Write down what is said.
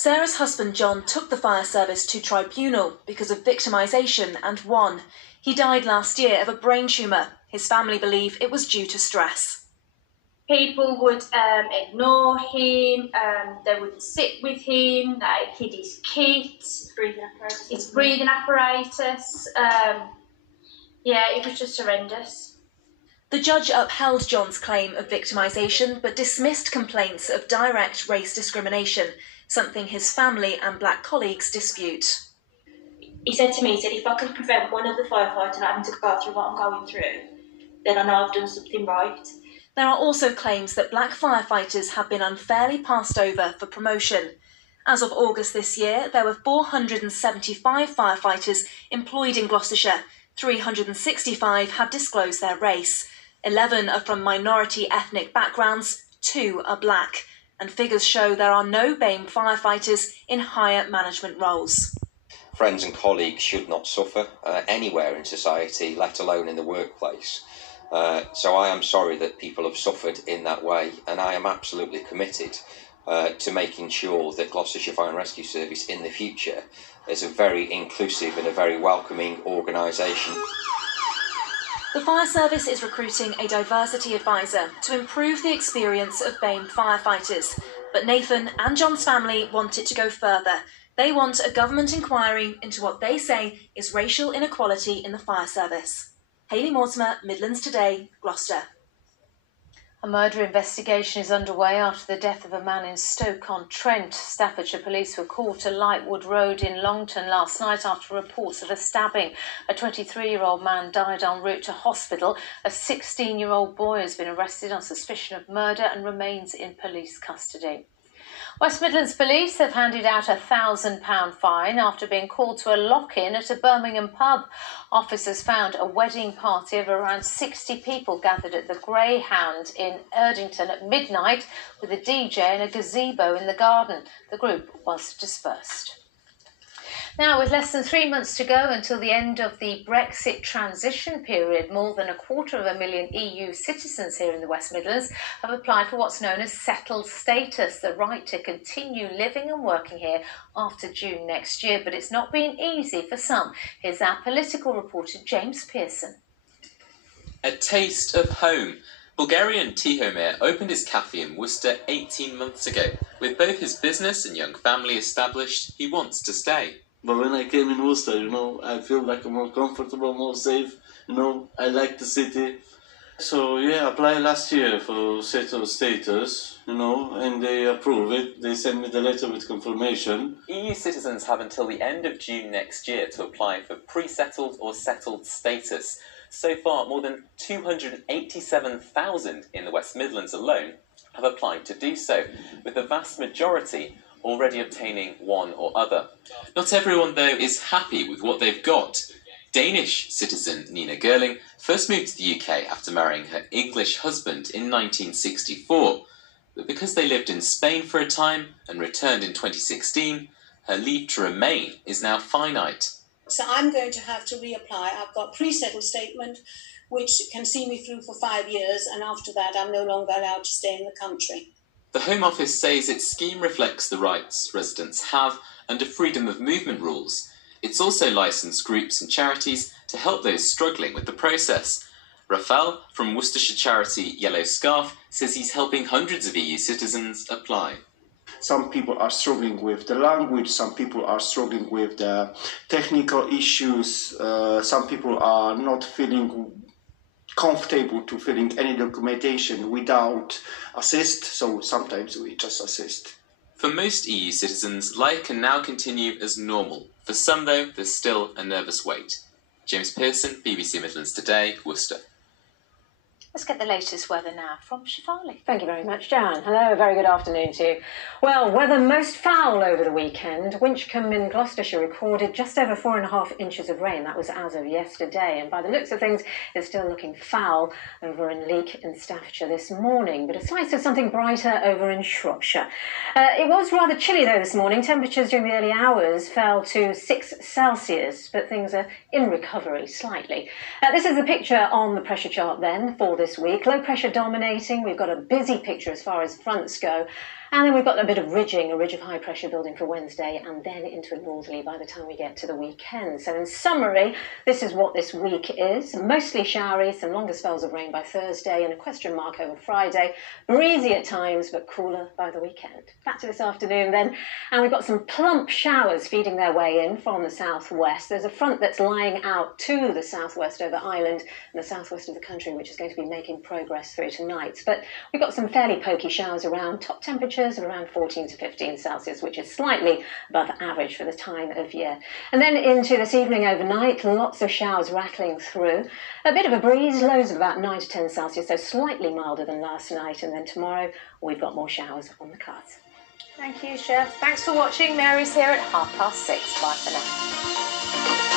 Sarah's husband John took the fire service to tribunal because of victimisation and won. He died last year of a brain tumour. His family believe it was due to stress. People would ignore him, they wouldn't sit with him, they hid his kit, his breathing apparatus. Yeah, it was just horrendous. The judge upheld John's claim of victimisation but dismissed complaints of direct race discrimination, something his family and black colleagues dispute. He said to me, if I can prevent one of the firefighters having to go through what I'm going through, then I know I've done something right. There are also claims that black firefighters have been unfairly passed over for promotion. As of August this year, there were 475 firefighters employed in Gloucestershire. 365 have disclosed their race. 11 are from minority ethnic backgrounds, 2 are black. And figures show there are no BAME firefighters in higher management roles. Friends and colleagues should not suffer anywhere in society, let alone in the workplace. So I am sorry that people have suffered in that way, and I am absolutely committed to making sure that Gloucestershire Fire and Rescue Service in the future is a very inclusive and a very welcoming organisation. The fire service is recruiting a diversity advisor to improve the experience of BAME firefighters. But Nathan and John's family want it to go further. They want a government inquiry into what they say is racial inequality in the fire service. Hayley Mortimer, Midlands Today, Gloucester. A murder investigation is underway after the death of a man in Stoke-on-Trent. Staffordshire police were called to Lightwood Road in Longton last night after reports of a stabbing. A 23-year-old man died en route to hospital. A 16-year-old boy has been arrested on suspicion of murder and remains in police custody. West Midlands Police have handed out a £1,000 fine after being called to a lock-in at a Birmingham pub. Officers found a wedding party of around 60 people gathered at the Greyhound in Erdington at midnight with a DJ and a gazebo in the garden. The group was dispersed. Now, with less than 3 months to go until the end of the Brexit transition period, more than 250,000 EU citizens here in the West Midlands have applied for what's known as settled status, the right to continue living and working here after June next year. But it's not been easy for some. Here's our political reporter, James Pearson. A taste of home. Bulgarian Tihomir opened his cafe in Worcester 18 months ago. With both his business and young family established, he wants to stay. But when I came in Worcester, I feel like I'm more comfortable, more safe. I like the city. So yeah, I applied last year for settled status, and they approve it. They send me the letter with confirmation. EU citizens have until the end of June next year to apply for pre-settled or settled status. So far, more than 287,000 in the West Midlands alone have applied to do so, with the vast majority already obtaining one or other. Not everyone, though, is happy with what they've got. Danish citizen Nina Gerling first moved to the UK after marrying her English husband in 1964. But because they lived in Spain for a time and returned in 2016, her leave to remain is now finite. So I'm going to have to reapply. I've got pre-settled statement, which can see me through for 5 years, and after that I'm no longer allowed to stay in the country. The Home Office says its scheme reflects the rights residents have under freedom of movement rules. It's also licensed groups and charities to help those struggling with the process. Rafael from Worcestershire charity Yellow Scarf says he's helping hundreds of EU citizens apply. Some people are struggling with the language, some people are struggling with the technical issues, some people are not feeling comfortable to filling any documentation without assist, so sometimes we just assist. For most EU citizens, life can now continue as normal. For some, though, there's still a nervous wait. James Pearson, BBC Midlands Today, Worcester. Let's get the latest weather now from Shivali. Thank you very much, Jan. Hello, a very good afternoon to you. Well, weather most foul over the weekend. Winchcombe in Gloucestershire recorded just over 4.5 inches of rain. That was as of yesterday. And by the looks of things, it's still looking foul over in Leek in Staffordshire this morning. But a slice of something brighter over in Shropshire. It was rather chilly, though, this morning. Temperatures during the early hours fell to 6 Celsius, but things are in recovery slightly. This is the picture on the pressure chart then for this week. Low pressure dominating. We've got a busy picture as far as fronts go. And then we've got a bit of ridging, a ridge of high pressure building for Wednesday, and then into a northerly by the time we get to the weekend. So in summary, this is what this week is. Mostly showery, some longer spells of rain by Thursday, and a question mark over Friday. Breezy at times, but cooler by the weekend. Back to this afternoon then, and we've got some plump showers feeding their way in from the southwest. There's a front that's lying out to the southwest over Ireland and the southwest of the country, which is going to be making progress through tonight. But we've got some fairly pokey showers around, top temperatures of around 14 to 15 Celsius, which is slightly above average for the time of year. And then into this evening overnight, lots of showers rattling through. A bit of a breeze, lows of about 9 to 10 Celsius, so slightly milder than last night. And then tomorrow, we've got more showers on the cards. Thank you, Chef. Thanks for watching. Mary's here at 6:30. Bye for now.